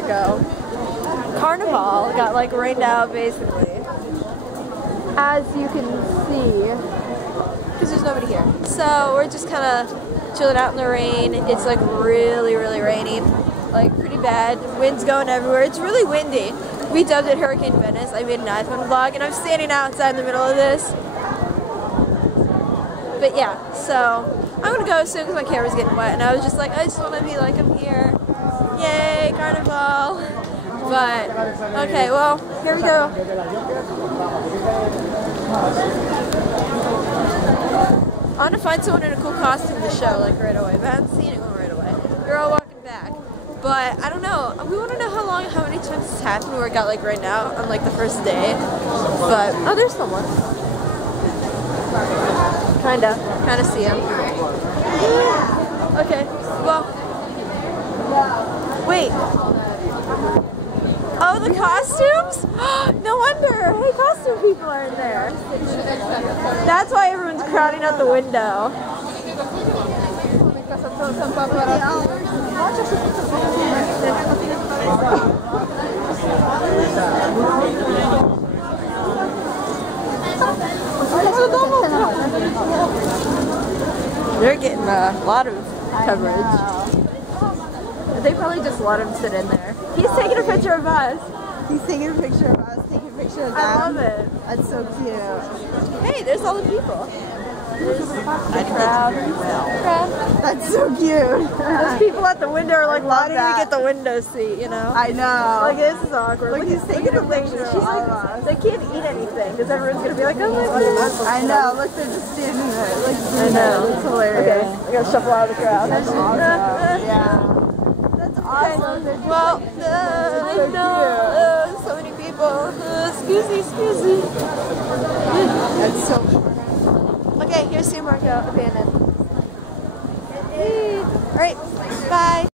Marco. Carnival got like rained out basically. As you can see. Because there's nobody here. So we're just kind of chilling out in the rain. It's like really, really rainy. Like pretty bad. Wind's going everywhere. It's really windy. We dubbed it Hurricane Venice. I made an iPhone vlog and I'm standing outside in the middle of this. But yeah, so I'm gonna go soon because my camera's getting wet and I was just like, I just want to be like, I'm here. Yay, Carnival. But, okay, well, here we go. I want to find someone in a cool costume to show, like, right away. But I haven't seen anyone right away. They're all walking back. But, I don't know. We want to know how many times it's happened where it got, like, rained out on, like, the first day. But, oh, there's someone. Kinda see him. Okay, well, wait. Oh, the costumes? No wonder. Hey, costume people are in there. That's why everyone's crowding out the window. They're getting a lot of coverage. They probably just let him sit in there. He's taking a picture of us. He's taking a picture of us, taking a picture of them. I love it. That's so cute. Hey, there's all the people. There's the crowd. That's so cute. Those people at the window are like, why did we get the window seat, you know? I know. Like, this is awkward. Look, he's taking a picture. She's like, they can't eat anything because everyone's going to be like, oh my goodness. I know. Look, they're just standing there. Like, I know. It's hilarious. Okay, I gotta shuffle out of the crowd. That's awesome. Yeah. That's awesome. Okay. Well, I know. So many people. Excuse me. That's so cool. Okay, here's San Marco abandoned. Alright, bye.